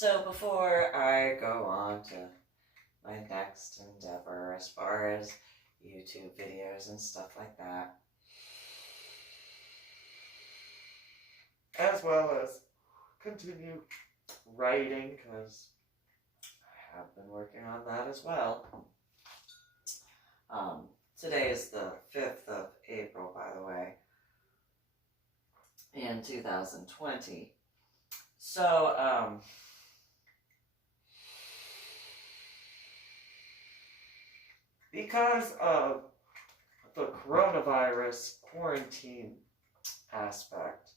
So before I go on to my next endeavor as far as YouTube videos and stuff like that, as well as continue writing, because I have been working on that as well. Today is the 5th of April, by the way, in 2020. So, because of the coronavirus quarantine aspect,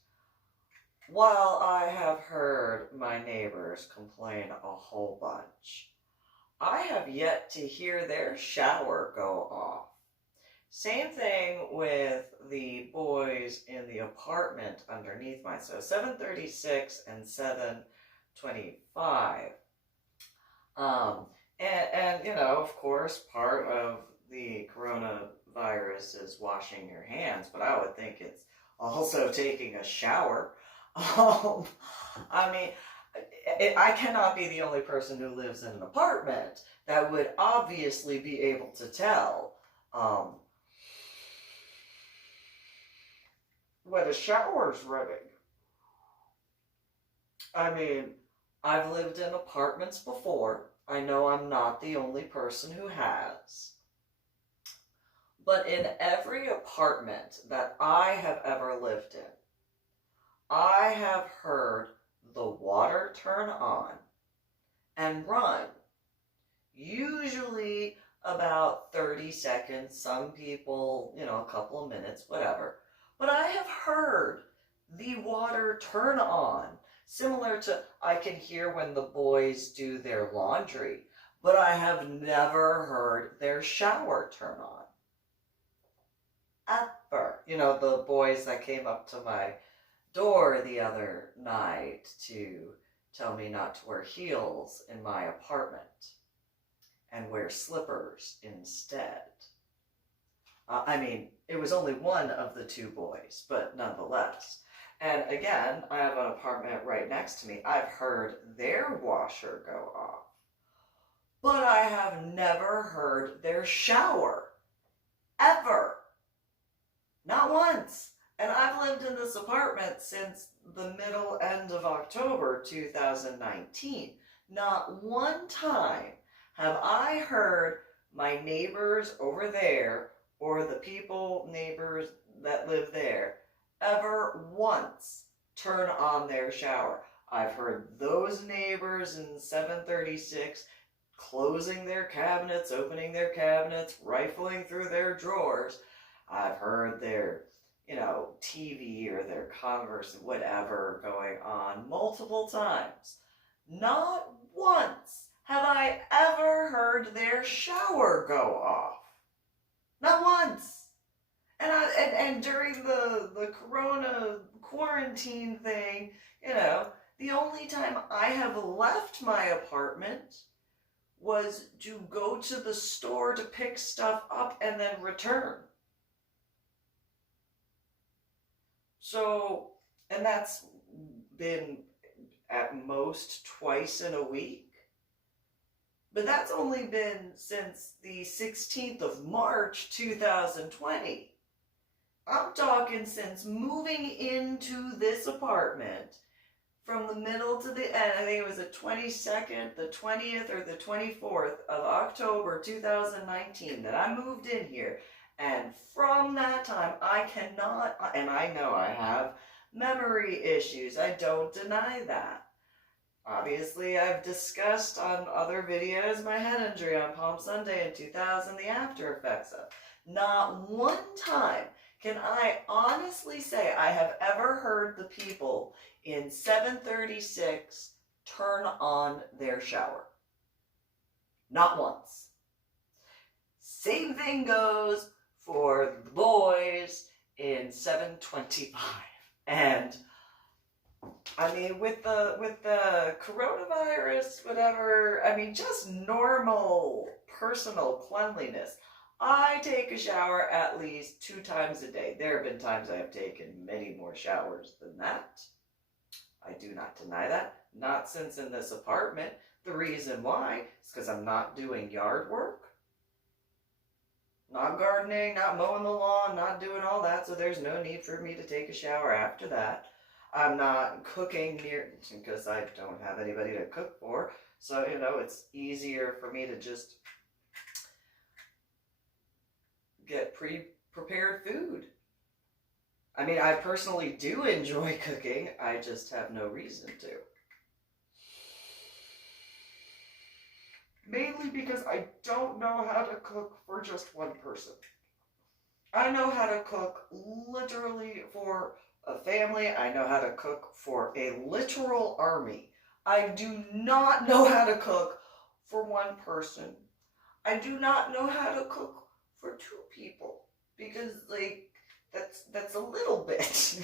while I have heard my neighbors complain a whole bunch, I have yet to hear their shower go off. Same thing with the boys in the apartment underneath mine. So 736 and 725. And you know, of course, part of the coronavirus is washing your hands, but I would think it's also taking a shower. I mean, I cannot be the only person who lives in an apartment that would obviously be able to tell when a shower's running. I mean, I've lived in apartments before. I know I'm not the only person who has. But in every apartment that I have ever lived in, I have heard the water turn on and run. Usually about 30 seconds, some people, a couple of minutes, whatever. But I have heard the water turn on, similar to I can hear when the boys do their laundry, but I have never heard their shower turn on. Ever. The boys that came up to my door the other night to tell me not to wear heels in my apartment and wear slippers instead. It was only one of the two boys, but nonetheless. And again, I have an apartment right next to me. I've heard their washer go off, but I have never heard their shower. Ever. Not once. And I've lived in this apartment since the end of October 2019. Not one time have I heard my neighbors over there or the neighbors that live there ever once turn on their shower. I've heard those neighbors in 736 closing their cabinets, opening their cabinets, rifling through their drawers. I've heard their TV or their Converse, whatever, going on multiple times. Not once have I ever heard their shower go off. Not once. And during the corona quarantine thing, the only time I have left my apartment was to go to the store to pick stuff up and then return. So, and that's been at most twice in a week. But that's only been since the 16th of March, 2020. I'm talking since moving into this apartment from the middle to the end. I think it was the 22nd, the 20th, or the 24th of October, 2019 that I moved in here. And from that time, I cannot, and I know I have memory issues. I don't deny that. Obviously, I've discussed on other videos my head injury on Palm Sunday in 2000, the after effects of. Not one time can I honestly say I have ever heard the people in 736 turn on their shower. Not once. Same thing goes for the boys in 725. And with the coronavirus, whatever, just normal personal cleanliness. I take a shower at least 2 times a day. There have been times I have taken many more showers than that. I do not deny that. Not since in this apartment. The reason why is because I'm not doing yard work. Not gardening, not mowing the lawn, not doing all that, so there's no need for me to take a shower after that. I'm not cooking near, because I don't have anybody to cook for, so, it's easier for me to just get pre-prepared food. I mean, I personally do enjoy cooking, I just have no reason to. Mainly because I don't know how to cook for just one person. I know how to cook literally for a family. I know how to cook for a literal army. I do not know how to cook for one person. I do not know how to cook for two people because, like, that's a little bit.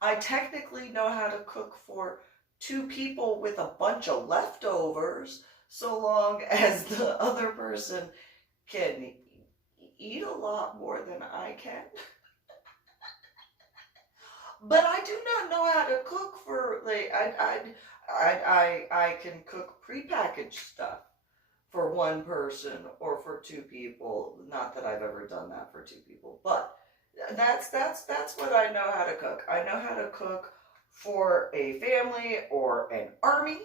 I technically know how to cook for two people with a bunch of leftovers, so long as the other person can eat a lot more than I can. But I do not know how to cook for, like, I can cook prepackaged stuff for one person or for two people. Not that I've ever done that for two people, but that's what I know how to cook. I know how to cook for a family or an army.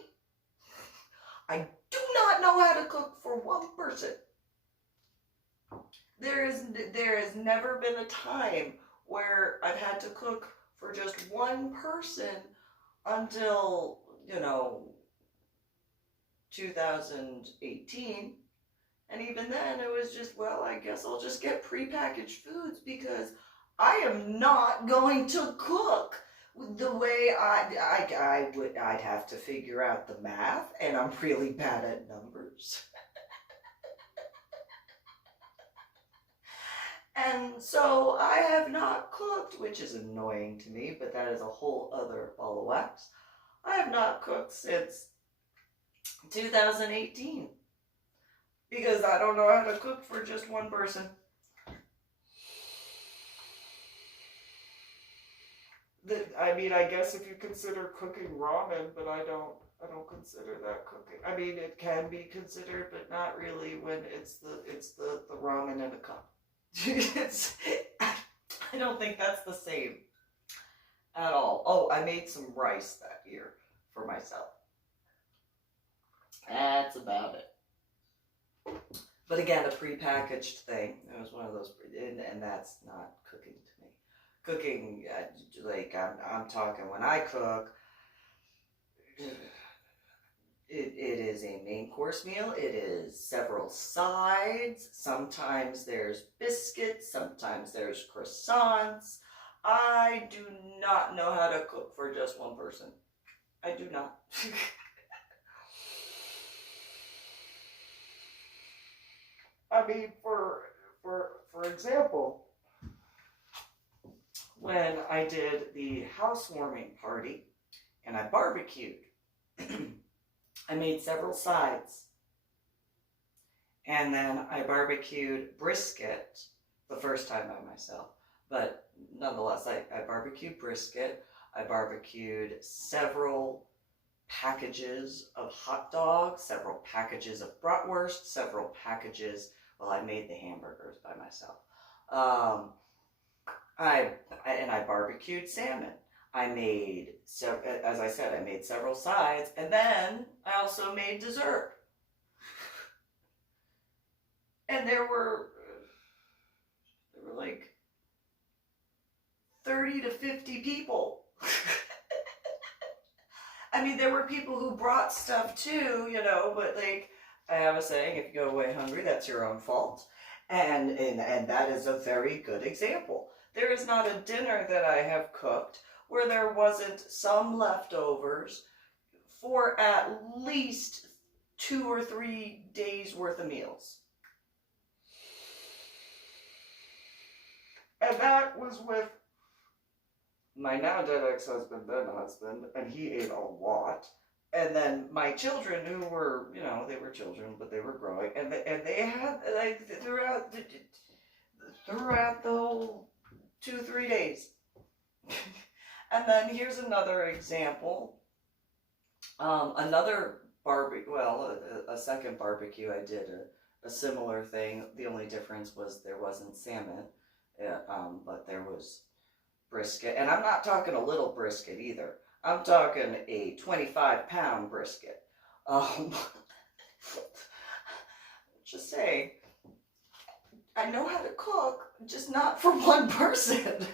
I do not know how to cook for one person. There has never been a time where I've had to cook for just one person until, 2018. And even then it was just, well, I guess I'll just get prepackaged foods because I am not going to cook the way I'd have to figure out the math, and I'm really bad at numbers. And so I have not cooked, which is annoying to me, but that is a whole other ball of wax. I have not cooked since 2018 because I don't know how to cook for just one person. I mean, I guess if you consider cooking ramen, but I don't consider that cooking. I mean, it can be considered, but not really when it's the ramen in a cup. I don't think that's the same at all. Oh, I made some rice that year for myself. That's about it. But again, a prepackaged thing. It was one of those, and that's not cooking to me. Cooking, like I'm talking when I cook, it is a main course meal. It is several sides. Sometimes there's biscuits. Sometimes there's croissants. I do not know how to cook for just one person. I do not. I mean, for example, when I did the housewarming party and I barbecued, I made several sides. And then I barbecued brisket the first time by myself. But nonetheless, I barbecued brisket. I barbecued several packages of hot dogs, several packages of bratwurst, several packages. Well, I made the hamburgers by myself. I barbecued salmon. I made, as I said, I made several sides, and then I also made dessert. And there were like 30 to 50 people. I mean, there were people who brought stuff too, but like, I have a saying, if you go away hungry, that's your own fault. And that is a very good example. There is not a dinner that I have cooked where there wasn't some leftovers for at least 2 or 3 days worth of meals. And that was with my now dead ex-husband, then husband, and he ate a lot. And then my children, who were, they were children, but they were growing, and they had, like, throughout the whole 2-3 days. And then here's another example. Another barbecue, well, a second barbecue, I did a similar thing. The only difference was there wasn't salmon, but there was brisket. And I'm not talking a little brisket either. I'm talking a 25-pound brisket. Um, just say, I know how to cook, just not for one person.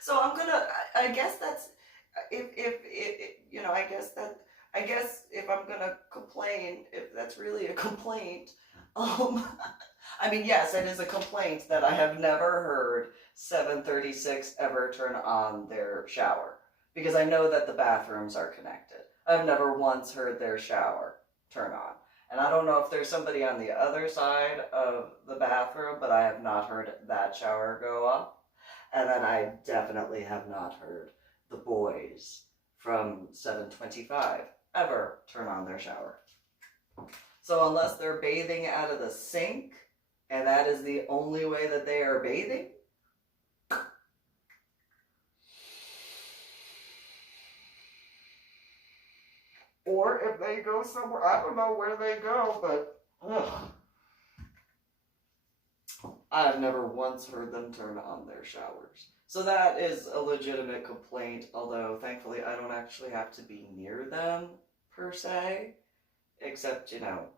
So I guess that's, if you know, I guess if I'm gonna complain, if that's really a complaint, um, I mean, yes, it is a complaint that I have never heard 736 ever turn on their shower, because I know that the bathrooms are connected. I've never once heard their shower turn on. And I don't know if there's somebody on the other side of the bathroom, but I have not heard that shower go off. And then I definitely have not heard the boys from 725 ever turn on their shower. So unless they're bathing out of the sink, and that is the only way that they are bathing, or if they go somewhere, I don't know where they go, but ugh. I've never once heard them turn on their showers. So that is a legitimate complaint, although thankfully I don't actually have to be near them, per se. Except, you know,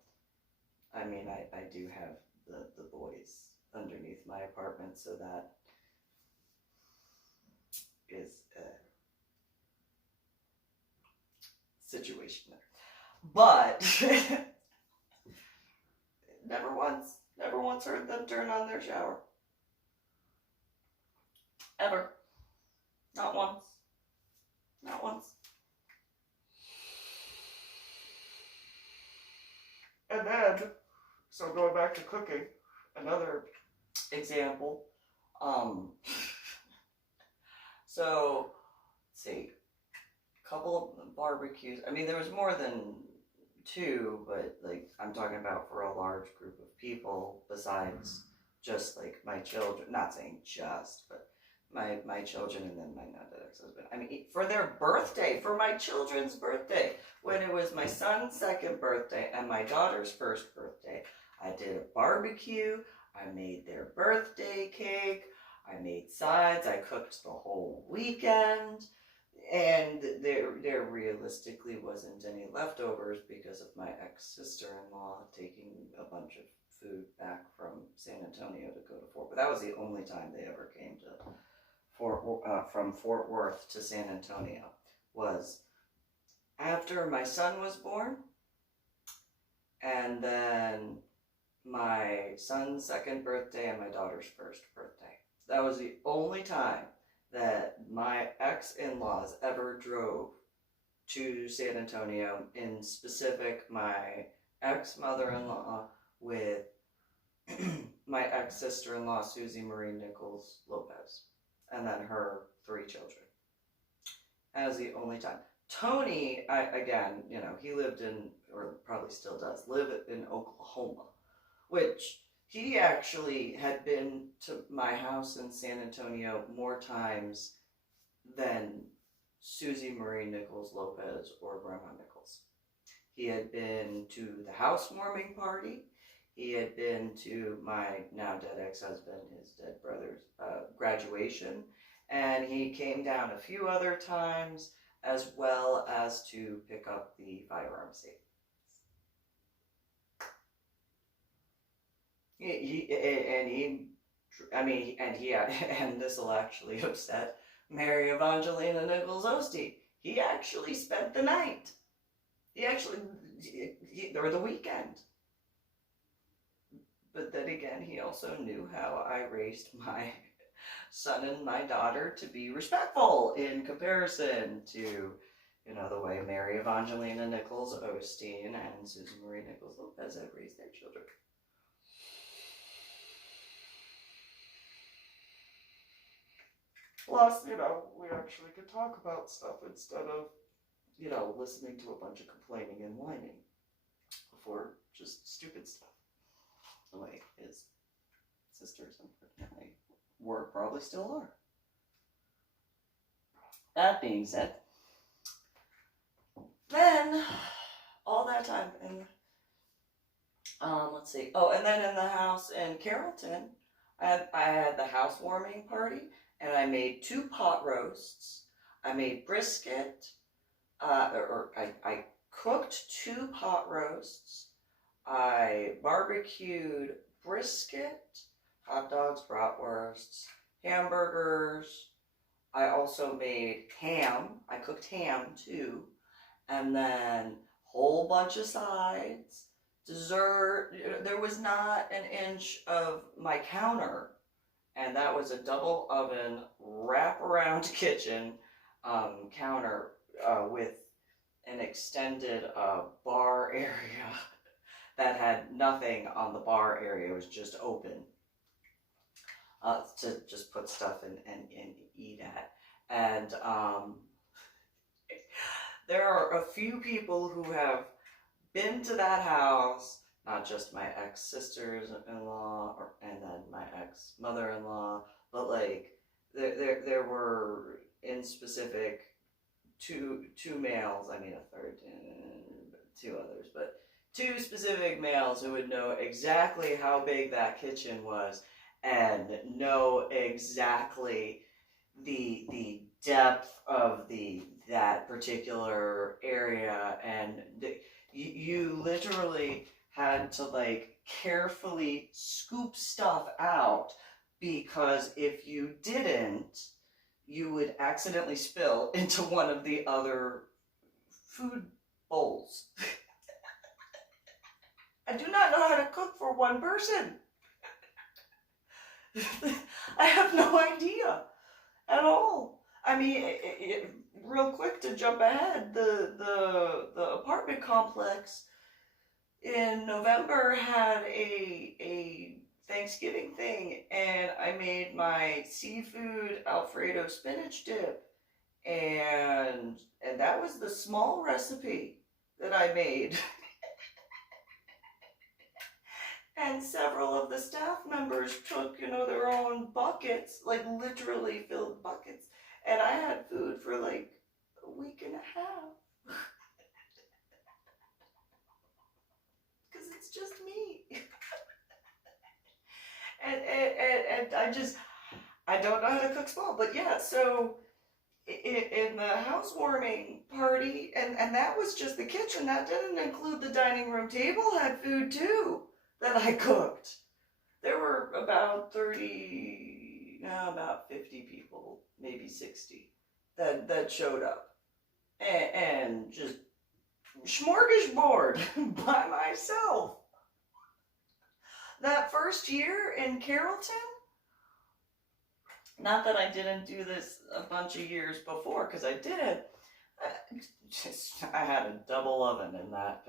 I mean, I do have the boys underneath my apartment, so that is a situation there. But never once heard them turn on their shower. Ever. Not once. Not once. And then, so going back to cooking, another example. So, let's see, a couple of barbecues. I mean, there was more than two, but like I'm talking about for a large group of people besides just like my children. Not saying just, but my children and then my ex-husband. I mean, for their birthday, for my children's birthday, when it was my son's second birthday and my daughter's first birthday, I did a barbecue. I made their birthday cake. I made sides. I cooked the whole weekend. And there realistically wasn't any leftovers because of my ex-sister-in-law taking a bunch of food back from San Antonio to go to Fort Worth. That was the only time they ever came to from Fort Worth to San Antonio, was after my son was born, and then my son's second birthday and my daughter's first birthday. That was the only time that my ex-in-laws ever drove to San Antonio, in specific my ex-mother-in-law with my ex-sister-in-law, Susie Marie Nichols Lopez, and then her 3 children. That was the only time. Tony, again, you know, he lived in, or probably still does, live in Oklahoma, which he actually had been to my house in San Antonio more times than Susie Marie Nichols Lopez or Grandma Nichols. He had been to the housewarming party. He had been to my now dead ex-husband, his dead brother's graduation, and he came down a few other times, as well as to pick up the firearm safe. And this will actually upset Mary Evangelina Nichols Osteen. He actually spent the night. Or the weekend. But then again, he also knew how I raised my son and my daughter to be respectful in comparison to, you know, the way Mary Evangelina Nichols Osteen and Susan Marie Nichols Lopez have raised their children. Plus, you know, we actually could talk about stuff instead of, you know, listening to a bunch of complaining and whining for just stupid stuff. The way his sisters, unfortunately, probably still are. That being said, then all that time, and let's see. Oh, and then in the house in Carrollton, I had the housewarming party, and I made 2 pot roasts. I made brisket, I cooked 2 pot roasts. I barbecued brisket, hot dogs, bratwursts, hamburgers. I also made ham. I cooked ham too. And then whole bunch of sides, dessert. There was not an inch of my counter, and that was a double oven wraparound kitchen counter with an extended bar area that had nothing on the bar area. It was just open to just put stuff and eat at. And there are a few people who have been to that house, not just my ex-sisters-in-law and then my ex-mother-in-law, but like there were in specific two males, I mean a third, 2 others, but 2 specific males who would know exactly how big that kitchen was and know exactly the depth of that particular area, and you literally had to like carefully scoop stuff out, because if you didn't, you would accidentally spill into one of the other food bowls. I do not know how to cook for 1 person. I have no idea at all. I mean, real quick to jump ahead, the apartment complex in November had a Thanksgiving thing, and I made my seafood Alfredo spinach dip, and that was the small recipe that I made. And several of the staff members took, their own buckets, like literally filled buckets. And I had food for like a week and a half. Because it's just me. and I don't know how to cook small. But yeah, so in the housewarming party, and that was just the kitchen. That didn't include the dining room table had food too that I cooked. There were about 50 people, maybe 60, that showed up. And just smorgasbord by myself. That first year in Carrollton, not that I didn't do this a bunch of years before, because I did. I had a double oven in that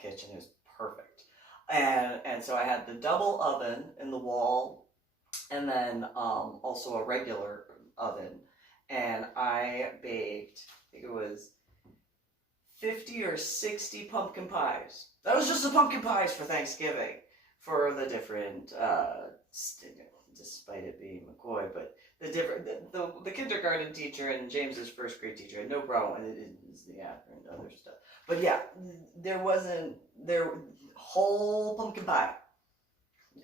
kitchen. It was perfect. And so I had the double oven in the wall, and then also a regular oven, and I baked, I think it was 50 or 60 pumpkin pies. That was just the pumpkin pies for Thanksgiving, for the different, despite it being McCoy, but the kindergarten teacher and James's first grade teacher had no problem, and it is the and other stuff. But yeah, there whole pumpkin pie.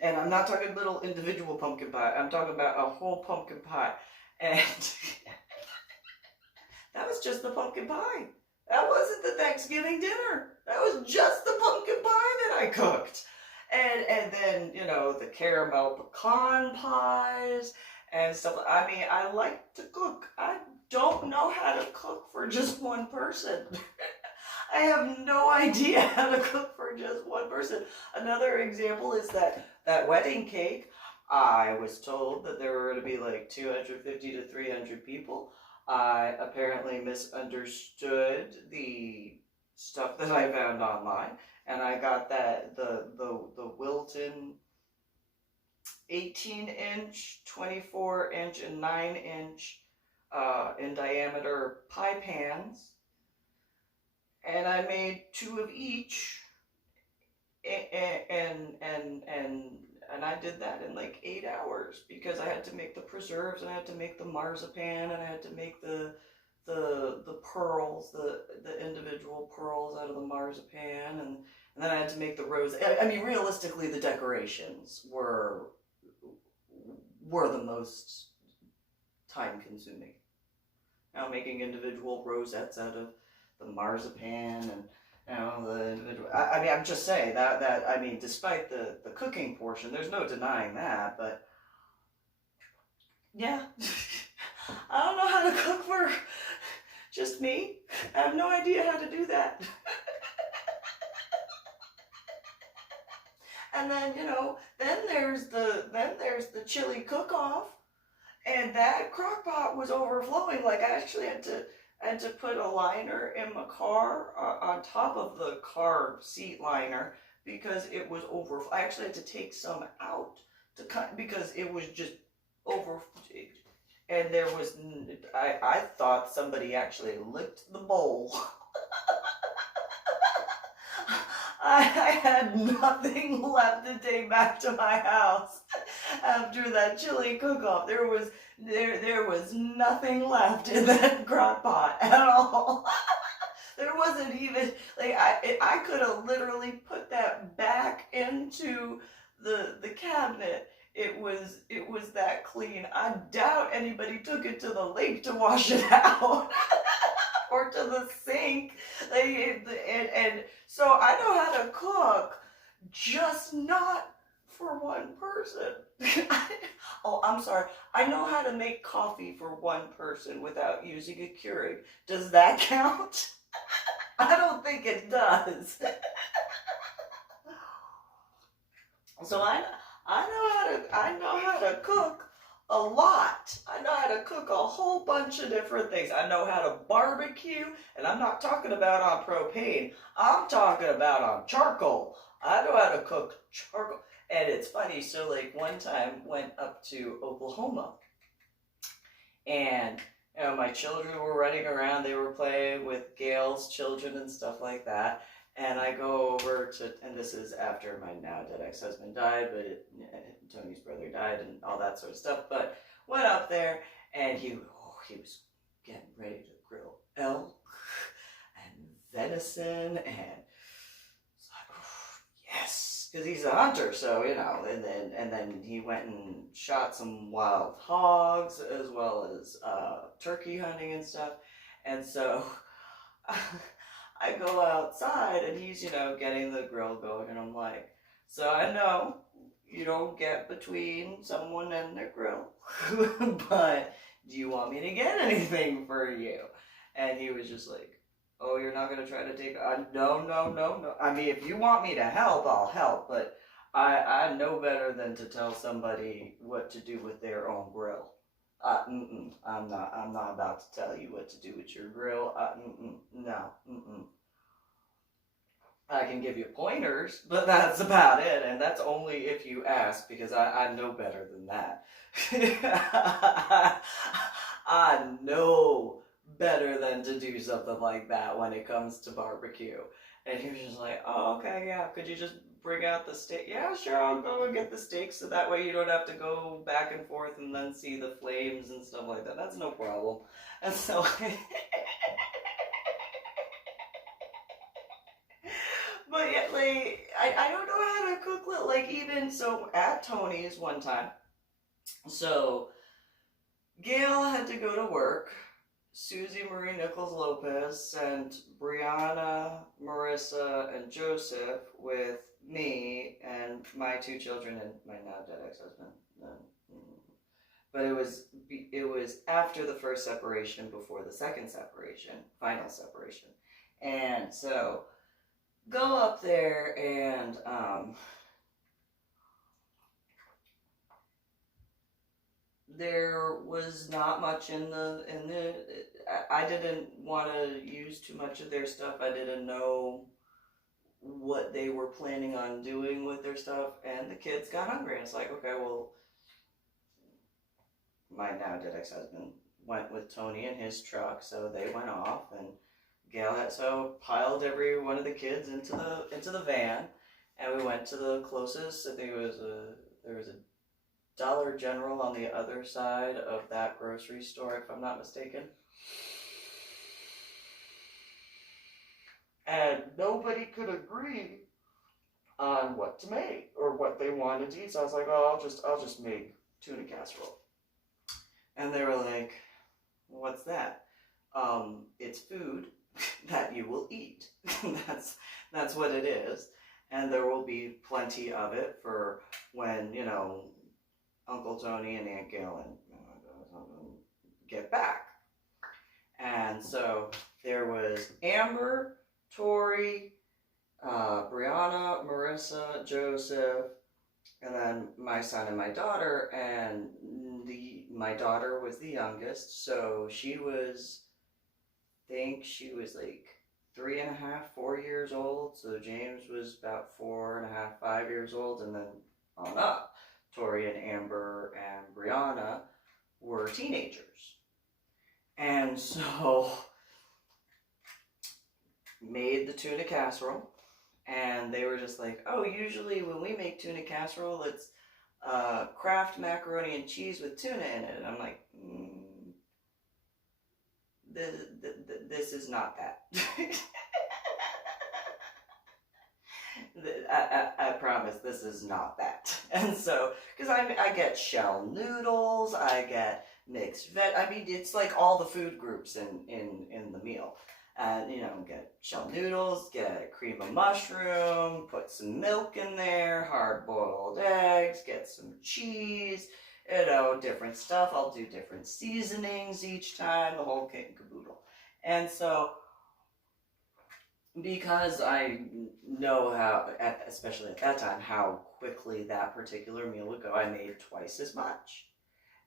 And I'm not talking little individual pumpkin pie. I'm talking about a whole pumpkin pie. And that was just the pumpkin pie. That wasn't the Thanksgiving dinner. That was just the pumpkin pie that I cooked. And then, the caramel pecan pies and stuff. I mean, I like to cook. I don't know how to cook for just 1 person. I have no idea how to cook for just 1 person. Another example is that wedding cake. I was told that there were going to be like 250 to 300 people. I apparently misunderstood the stuff that I found online, and I got the Wilton 18-inch, 24-inch, and 9-inch in diameter pie pans. And I made 2 of each, and I did that in like 8 hours, because I had to make the preserves, and I had to make the marzipan, and I had to make the the pearls, the individual pearls out of the marzipan, and then I had to make the rose. I mean, realistically, the decorations were the most time consuming. Now making individual rosettes out of the marzipan and the individual. I mean, I'm just saying that I mean, despite the cooking portion, there's no denying that. But yeah, I don't know how to cook for just me. I have no idea how to do that. And then then there's the chili cook-off, and that crock pot was overflowing. Like, I actually had to put a liner in my car on top of the car seat liner because it was over. I actually had to take some out to cut because it was just over. And there was, I thought somebody actually licked the bowl. I had nothing left to take back to my house after that chili cook-off. There was nothing left in that crock pot at all. There wasn't even, like, I could have literally put that back into the cabinet. It was that clean. I doubt anybody took it to the lake to wash it out. Or to the sink, and so I know how to cook, just not for one person. Oh, I'm sorry. I know how to make coffee for one person without using a Keurig. Does that count? I don't think it does. So I know how to cook a lot. I know how to cook a whole bunch of different things. I know how to barbecue, and I'm not talking about on propane. I'm talking about on charcoal. I know how to cook charcoal. And it's funny, so like one time went up to Oklahoma, and my children were running around. They were playing with Gail's children and stuff like that. And I go over to, and this is after my now dead ex-husband died, but Tony's brother died and all that sort of stuff. But went up there, and he was getting ready to grill elk and venison, and it's like, oh, yes, because he's a hunter, so and then he went and shot some wild hogs as well as turkey hunting and stuff, and so. I go outside and he's, getting the grill going, and I'm like, so I know you don't get between someone and their grill, but do you want me to get anything for you? And he was just like, oh, you're not going to try to take, no. I mean, if you want me to help, I'll help, but I know better than to tell somebody what to do with their own grill. I'm not about to tell you what to do with your grill. No. I can give you pointers, but that's about it, and that's only if you ask, because I know better than that. I know better than to do something like that when it comes to barbecue. And he was just like, oh, okay, yeah, could you just bring out the steak? Yeah, sure, I'll go and get the steak, so that way you don't have to go back and forth and then see the flames and stuff like that. That's no problem. And so, but yeah, like, I don't know how to cook, like, even, so at Tony's one time, so Gail had to go to work. Susie Marie Nichols Lopez sent Brianna, Marissa, and Joseph with me and my two children and my now dead ex-husband. But it was after the first separation, before the second separation, final separation. And so go up there, and there was not much in the I didn't want to use too much of their stuff. I didn't know what they were planning on doing with their stuff, and the kids got hungry. It's like, okay, well, my now dead ex-husband went with Tony in his truck, so they went off, and Gail had so piled every one of the kids into the van, and we went to the closest. I think there was a Dollar General on the other side of that grocery store, if I'm not mistaken. And nobody could agree on what to make or what they wanted to eat. So I was like, oh, I'll just make tuna casserole. And they were like, what's that? It's food that you will eat. That's what it is. And there will be plenty of it for when, you know, Uncle Tony and Aunt Gail and get back. And so there was Amber, Tori, Brianna, Marissa, Joseph, and then my son and my daughter. And my daughter was the youngest, so she was, I think she was like 3.5, 4 years old. So James was about 4.5, 5 years old, and then on up, Tori and Amber and Brianna were teenagers. And so made the tuna casserole, and they were just like, oh, usually when we make tuna casserole, it's Kraft macaroni and cheese with tuna in it. And I'm like, this is not that. I promise this is not that. And so, because I get shell noodles, I get mixed veg. I mean, it's like all the food groups in the meal. And, you know, get shell noodles, get cream of mushroom, put some milk in there, hard-boiled eggs, get some cheese, you know, different stuff. I'll do different seasonings each time, the whole kit and caboodle. And so, because I know how, especially at that time, how quickly that particular meal would go, I made twice as much.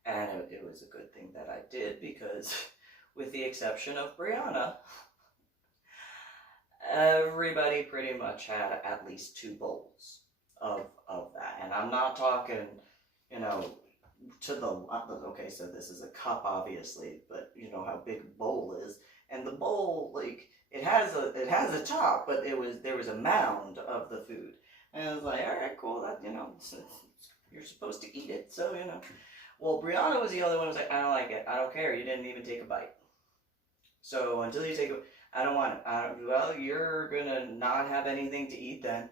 And it was a good thing that I did, because with the exception of Brianna, everybody pretty much had at least 2 bowls of that. And I'm not talking, you know, to the, okay, so this is a cup obviously, but you know how big a bowl is. And the bowl, like, it has a top, but there was a mound of the food. And I was like, all right, cool, that, you know, you're supposed to eat it, so, you know. Well, Brianna was the only one who was like, I don't like it, I don't care, you didn't even take a bite. So until you take a, I don't want it. Well, you're gonna not have anything to eat then,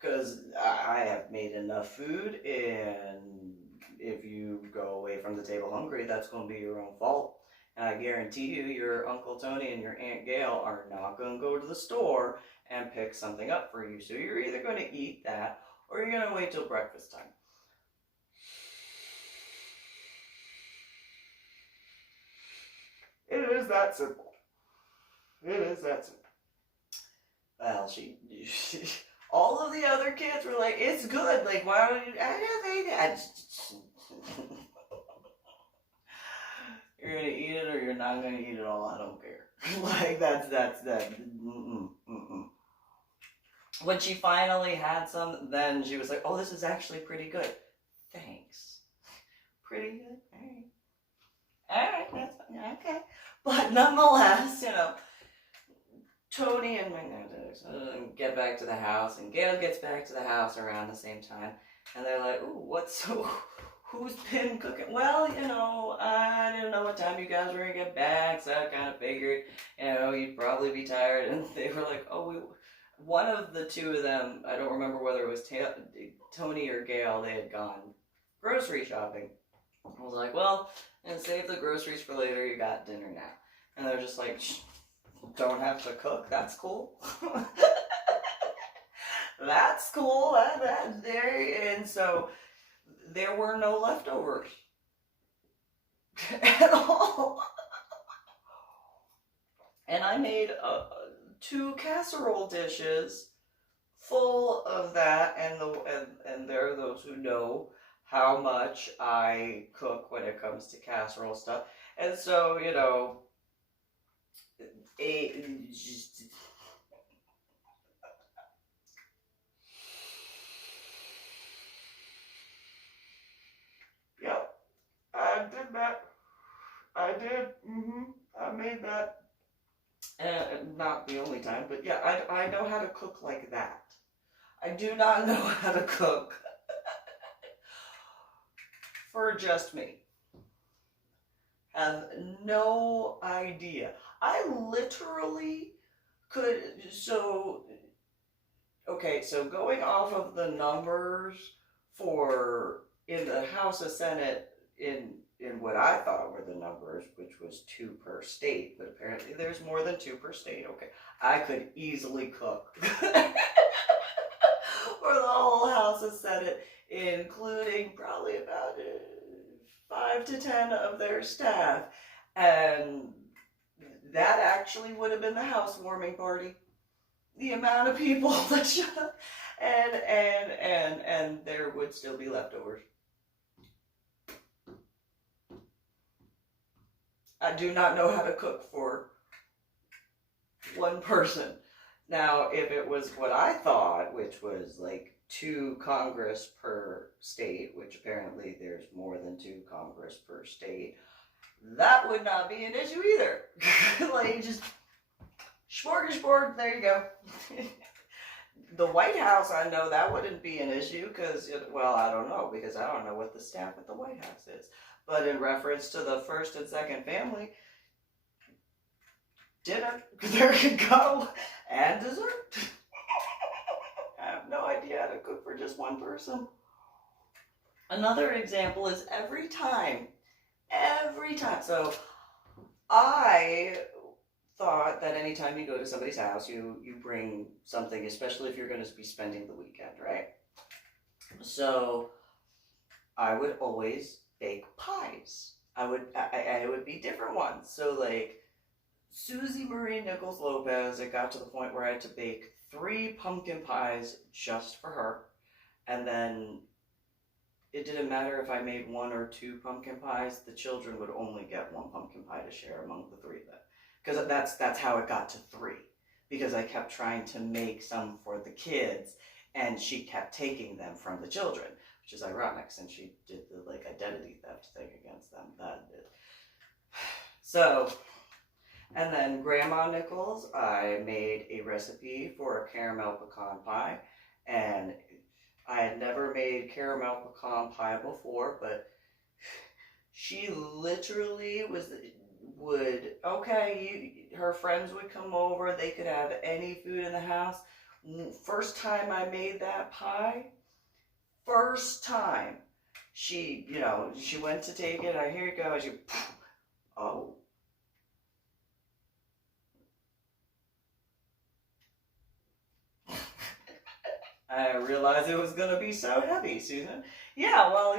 because I have made enough food, and if you go away from the table hungry, that's going to be your own fault. And I guarantee you, your Uncle Tony and your Aunt Gail are not going to go to the store and pick something up for you. So you're either going to eat that, or you're going to wait till breakfast time. It is that simple. It is that simple. Well, she all of the other kids were like, it's good, like, why don't you, I don't think that. You're gonna eat it or you're not gonna eat it all, I don't care. Like, that's that. When she finally had some, then she was like, oh, this is actually pretty good. Thanks. Pretty good? Alright, that's fine, okay. But nonetheless, you know, Tony and my get back to the house, and Gail gets back to the house around the same time, and they're like, ooh, who's been cooking? Well, you know, I didn't know what time you guys were gonna get back, so I kind of figured, you know, you'd probably be tired. And they were like, oh, one of the 2 of them, I don't remember whether it was Tony or Gail, they had gone grocery shopping. I was like, well, and save the groceries for later, you got dinner now. And they're just like, don't have to cook, that's cool. That's cool, and so there were no leftovers at all. And I made 2 casserole dishes full of that, and there are those who know how much I cook when it comes to casserole stuff. And so, you know, yep, I did that. I did. I made that. Not the only time, but yeah, I know how to cook like that. I do not know how to cook for just me. Have no idea. I literally Okay, so going off of the numbers for in the House of Senate in what I thought were the numbers, which was 2 per state, but apparently there's more than 2 per state. Okay, I could easily cook for the whole House of Senate, including probably about 5 to 10 of their staff, and that actually would have been the housewarming party. The amount of people that showed up, and there would still be leftovers. I do not know how to cook for one person. Now, if it was what I thought, which was like 2 Congress per state, which apparently there's more than 2 Congress per state, that would not be an issue either. Like, just smorgasbord, there you go. The White House, I know that wouldn't be an issue because, well, I don't know, because I don't know what the staff at the White House is. But in reference to the first and second family, dinner, there you go, and dessert. I have no idea how to cook for just one person. Another example is every time. So I thought that anytime you go to somebody's house, you bring something, especially if you're going to be spending the weekend, right? So I would always bake pies. It would be different ones. So like Susie Marie Nichols Lopez, it got to the point where I had to bake 3 pumpkin pies just for her, and then it didn't matter if I made 1 or 2 pumpkin pies, the children would only get 1 pumpkin pie to share among the 3 of them. Because that's how it got to 3. Because I kept trying to make some for the kids, and she kept taking them from the children, which is ironic since she did the like identity theft thing against them. That did. So, and then Grandma Nichols, I made a recipe for a caramel pecan pie, and I had never made caramel pecan pie before, but she literally her friends would come over, they could have any food in the house. First time I made that pie, she went to take it, here you go, oh. I realized it was going to be so heavy, Susan. Yeah, well,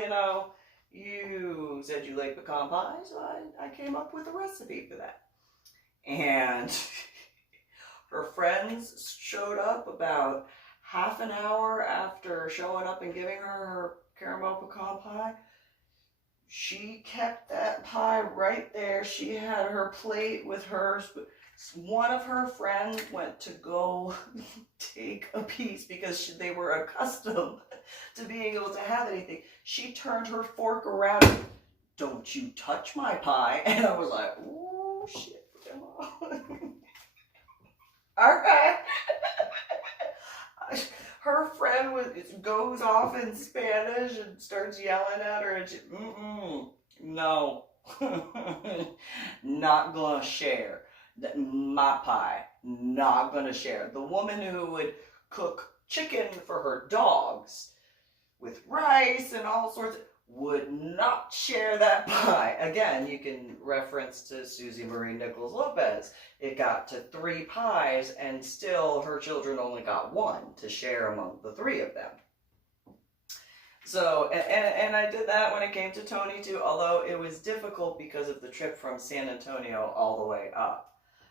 you said you like pecan pie, so I came up with a recipe for that. And her friends showed up about half an hour after showing up and giving her caramel pecan pie. She kept that pie right there. She had her plate with hers. One of her friends went to go take a piece because they were accustomed to being able to have anything. She turned her fork around. Don't you touch my pie. And I was like, oh, shit. All right. Her friend goes off in Spanish and starts yelling at her, and she, no, not gonna share. My pie, not gonna share. The woman who would cook chicken for her dogs with rice and all sorts would not share that pie. Again, you can reference to Susie Marie Nichols Lopez. It got to 3 pies, and still her children only got 1 to share among the 3 of them. So, and I did that when it came to Tony too, although it was difficult because of the trip from San Antonio all the way up.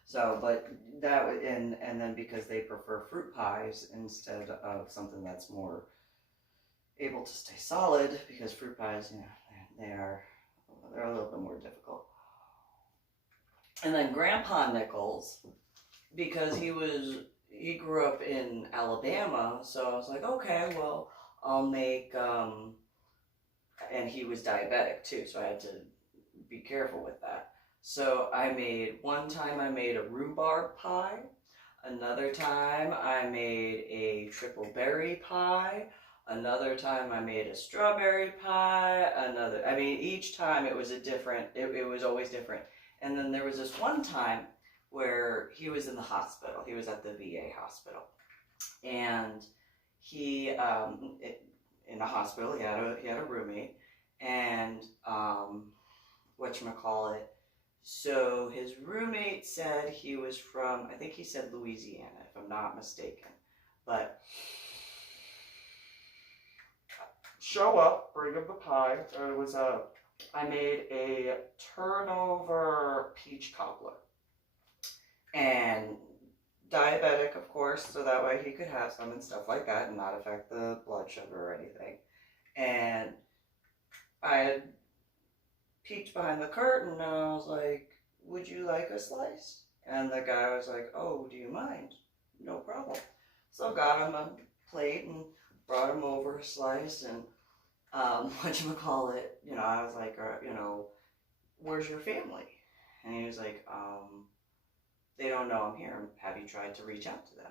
So, but that, and then because they prefer fruit pies instead of something that's more able to stay solid, because fruit pies, they're a little bit more difficult. And then Grandpa Nichols, because he grew up in Alabama, so I was like, okay, well, I'll make, and he was diabetic too, so I had to be careful with that. So one time I made a rhubarb pie. Another time I made a triple berry pie. Another time I made a strawberry pie. Each time it was it was always different. And then there was this one time where he was in the hospital. He was at the VA hospital. And he, in the hospital, he had a roommate. And, whatchamacallit, so his roommate said he was from, I think he said Louisiana, if I'm not mistaken. But show up, bring him the pie. It was I made a turnover peach cobbler. And diabetic, of course, so that way he could have some and stuff like that and not affect the blood sugar or anything. And I had peeked behind the curtain and I was like, would you like a slice? And the guy was like, oh, do you mind? No problem. So got him a plate and brought him over a slice and whatchamacallit, I was like, where's your family? And he was like, they don't know I'm here. Have you tried to reach out to them?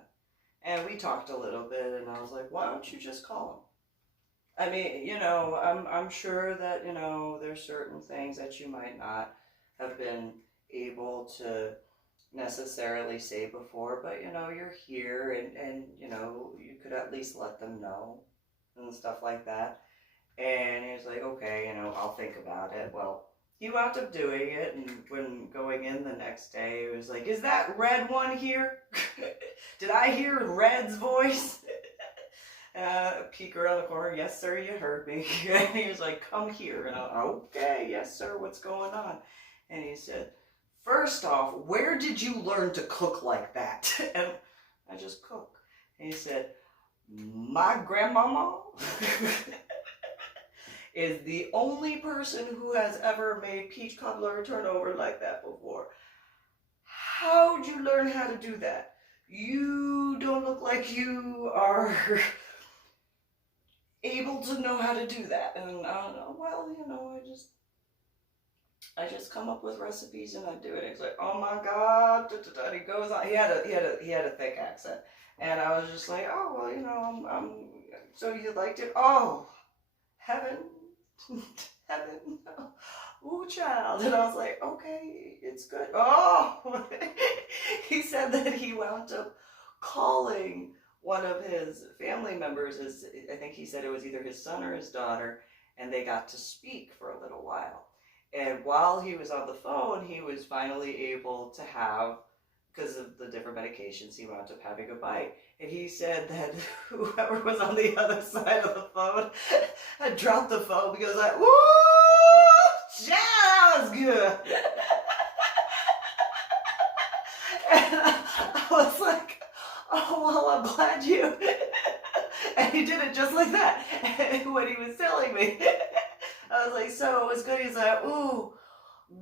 And we talked a little bit and I was like, why don't you just call them? I mean, I'm sure that, there's certain things that you might not have been able to necessarily say before, but, you're here and you could at least let them know and stuff like that. And he was like, okay, I'll think about it. Well, he wound up doing it, and when going in the next day, he was like, is that Red one here? Did I hear Red's voice? Peek around the corner, yes sir, you heard me. And he was like, come here. And I was, okay, yes sir, what's going on? And he said, first off, where did you learn to cook like that? And I just cook. And he said, my grandmama is the only person who has ever made peach cobbler turnover like that before. How'd you learn how to do that? You don't look like you are able to know how to do that. And I don't know, well, I just come up with recipes and I do it. He's like, oh my God. And he goes on. He had a thick accent. And I was just like, oh, well, I'm so you liked it? Oh, heaven. Heaven. Ooh, child. And I was like, okay, it's good. Oh, he said that he wound up calling one of his family members. I think he said it was either his son or his daughter, and they got to speak for a little while. And while he was on the phone, he was finally able to have, because of the different medications, he wound up having a bite. And he said that whoever was on the other side of the phone had dropped the phone because like, woo, yeah, that was good. And I was like, oh, well, I'm glad you. And he did it just like that. And when he was telling me, I was like, so it was good. He's like, ooh,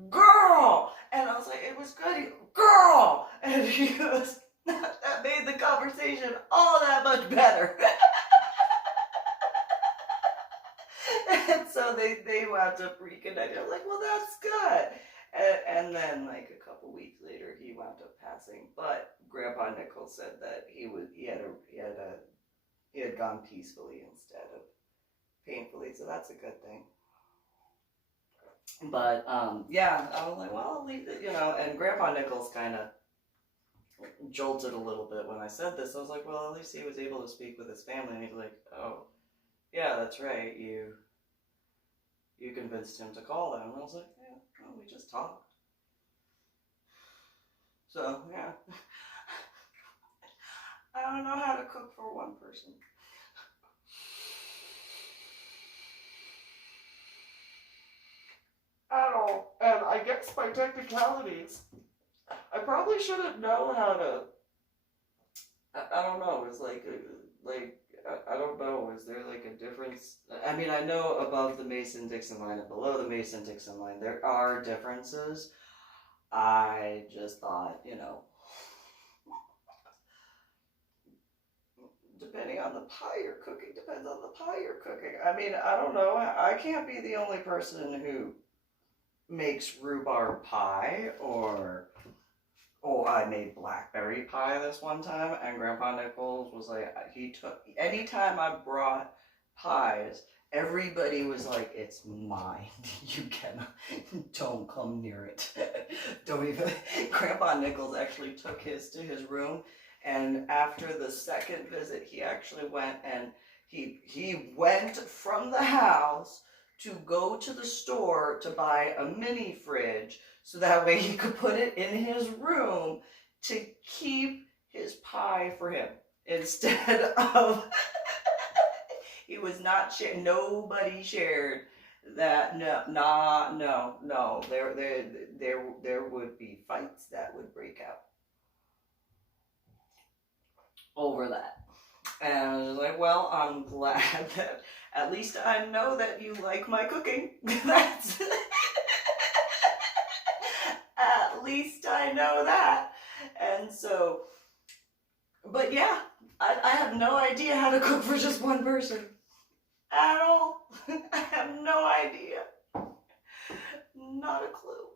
girl. And I was like, it was good. Girl. And he goes, that made the conversation all that much better. And so they wound up reconnecting. I was like, well, that's good. And then like a couple weeks later, he wound up passing. But Grandpa Nichols said that he had gone peacefully instead of painfully. So that's a good thing. But yeah, I was like, well, I'll leave it, and Grandpa Nichols kind of jolted a little bit when I said this. I was like, well, at least he was able to speak with his family. And he was like, oh, yeah, that's right. You convinced him to call them. And I was like, yeah, well, we just talked. So, yeah. I don't know how to cook for one person. At all. And I guess by technicalities, I probably shouldn't know how to. I don't know. It's like I don't know. Is there like a difference? I mean, I know above the Mason-Dixon line and below the Mason-Dixon line there are differences. I just thought, depending on the pie you're cooking, depends on the pie you're cooking. I mean, I don't know. I can't be the only person who makes rhubarb pie, or I made blackberry pie this one time, and Grandpa Nichols was like, anytime I brought pies Everybody was like, it's mine. You cannot, don't come near it. Don't even. Grandpa Nichols actually took his to his room, and after the second visit, he actually went and he went from the house to go to the store to buy a mini fridge so that way he could put it in his room to keep his pie for him instead of he was not nobody shared that. No, there would be fights that would break out over that. And I was like, well, I'm glad that at least I know that you like my cooking. That's at least I know that. And so, but yeah, I have no idea how to cook for just one person at all. I have no idea. Not a clue.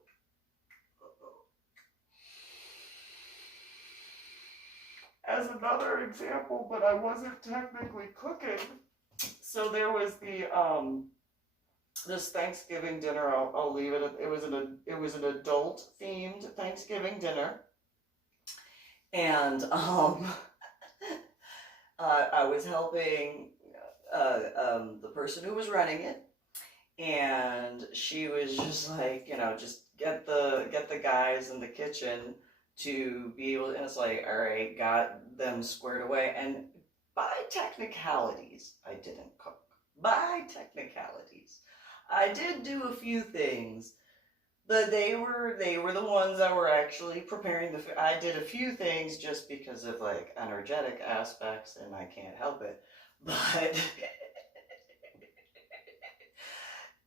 As another example, but I wasn't technically cooking. So there was the this Thanksgiving dinner. I'll leave it. It was an adult themed Thanksgiving dinner, and I was helping the person who was running it, and she was just like, just get the guys in the kitchen to be able, and it's like, all right, got them squared away, and by technicalities, I didn't cook. By technicalities, I did do a few things, but they were the ones that were actually preparing the food. I did a few things just because of like energetic aspects, and I can't help it. But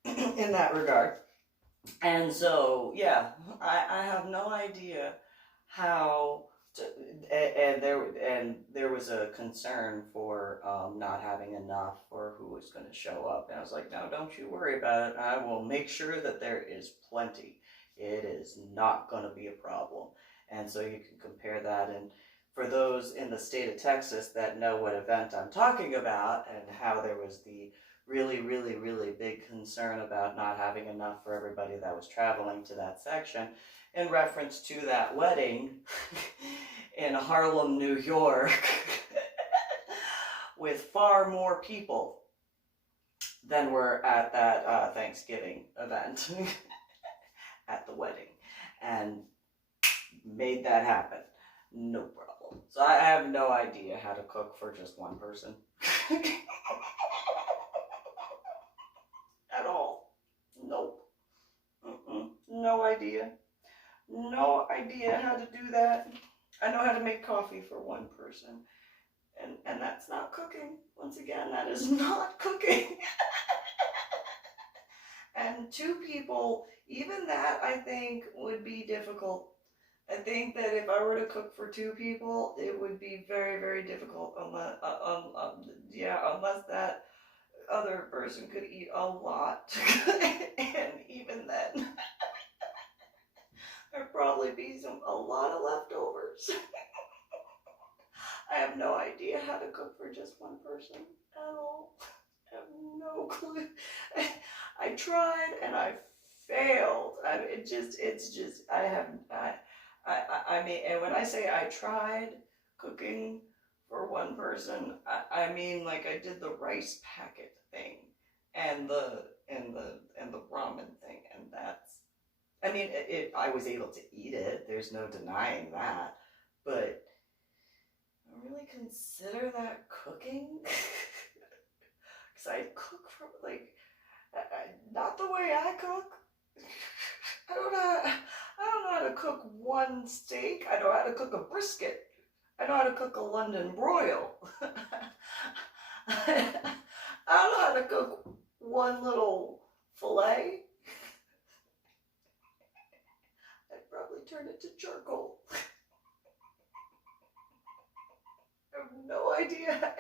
in that regard, and so yeah, I have no idea how to, and there was a concern for not having enough for who was going to show up, and I was like, no, don't you worry about it. I will make sure that there is plenty. It is not going to be a problem. And so you can compare that, and for those in the state of Texas that know what event I'm talking about and how there was the really, really, really big concern about not having enough for everybody that was traveling to that section, in reference to that wedding in Harlem, New York, with far more people than were at that Thanksgiving event at the wedding, and made that happen. No problem. So I have no idea how to cook for just one person. At all. Nope. No idea. No idea how to do that. I know how to make coffee for one person. And that's not cooking. Once again, that is not cooking. And two people, even that I think would be difficult. I think that if I were to cook for two people, it would be very, very difficult unless that other person could eat a lot. And even then, there'd probably be a lot of leftovers. I have no idea how to cook for just one person at all. I have no clue. I tried and I failed. I mean, and when I say I tried cooking for one person, I mean like I did the rice packet thing and the ramen thing, and that's, I mean, I was able to eat it. There's no denying that, but I really consider that cooking. Because I cook for not the way I cook. I don't know how to cook one steak. I know how to cook a brisket. I know how to cook a London broil. I don't know how to cook one little fillet. I'd probably turn it to charcoal. I have no idea.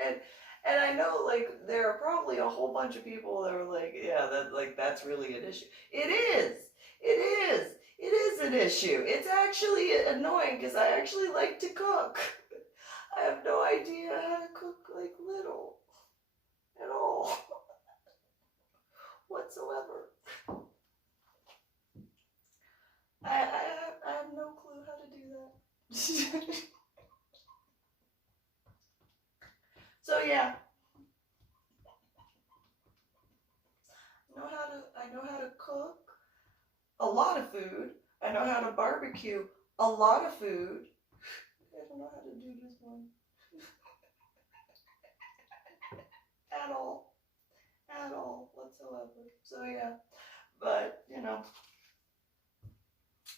And I know, like, there are probably a whole bunch of people that are like, yeah, that's really an issue. It is an issue. It's actually annoying because I actually like to cook. I have no idea how to cook like little at all. So yeah, I know how to cook a lot of food. I know how to barbecue a lot of food. I don't know how to do this one at all whatsoever. So yeah, but you know,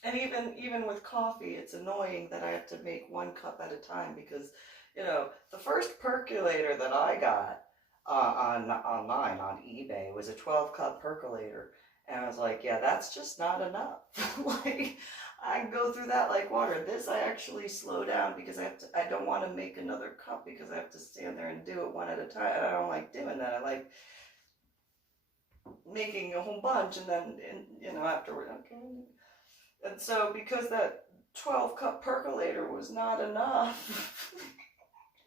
and even with coffee, it's annoying that I have to make 1 cup at a time because, you know, the first percolator that I got on online on eBay was a 12-cup percolator, and I was like, yeah, that's just not enough. Like, I can go through that like water. This I actually slow down because I don't want to make another cup because I have to stand there and do it one at a time. And I don't like doing that. I like making a whole bunch and then, you know, afterward, okay. And so because that 12-cup percolator was not enough,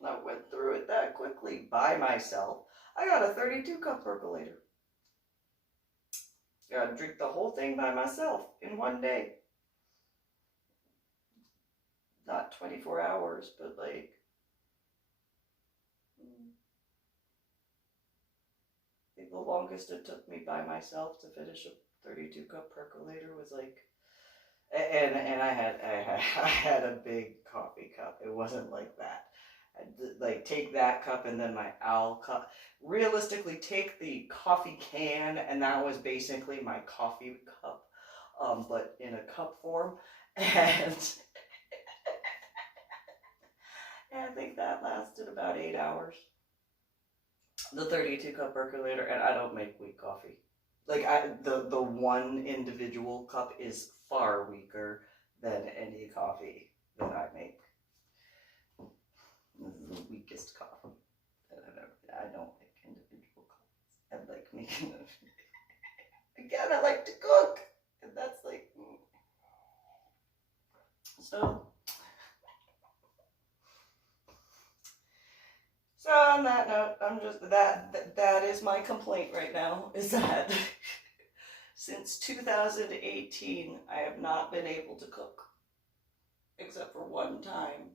I went through it that quickly by myself. I got a 32-cup percolator. Gotta drink the whole thing by myself in one day. Not 24 hours, but like, I think the longest it took me by myself to finish a 32-cup percolator was like, and I had a big coffee cup. It wasn't like that. I'd like take that cup and then my owl cup. Realistically, take the coffee can, and that was basically my coffee cup, but in a cup form, and I think that lasted about 8 hours. The 32-cup percolator, and I don't make weak coffee. Like the one individual cup is far weaker than any coffee that I make. This is the weakest coffee that I've ever. I don't make individual coffees. I like making them. Again, I like to cook, and that's like so. So on that note, I'm just that is my complaint right now, is that since 2018 I have not been able to cook except for one time.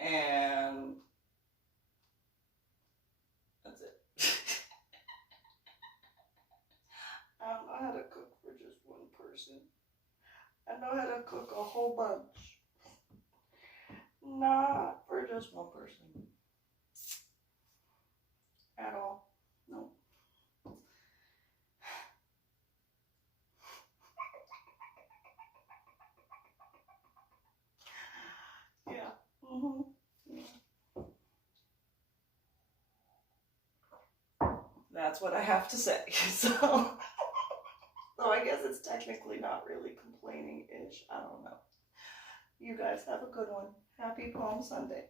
And that's it. I don't know how to cook for just one person. I know how to cook a whole bunch. Not for just one person. At all. No. Yeah. Mm-hmm. Yeah. That's what I have to say. So I guess it's technically not really complaining-ish. I don't know. You guys have a good one. Happy Palm Sunday.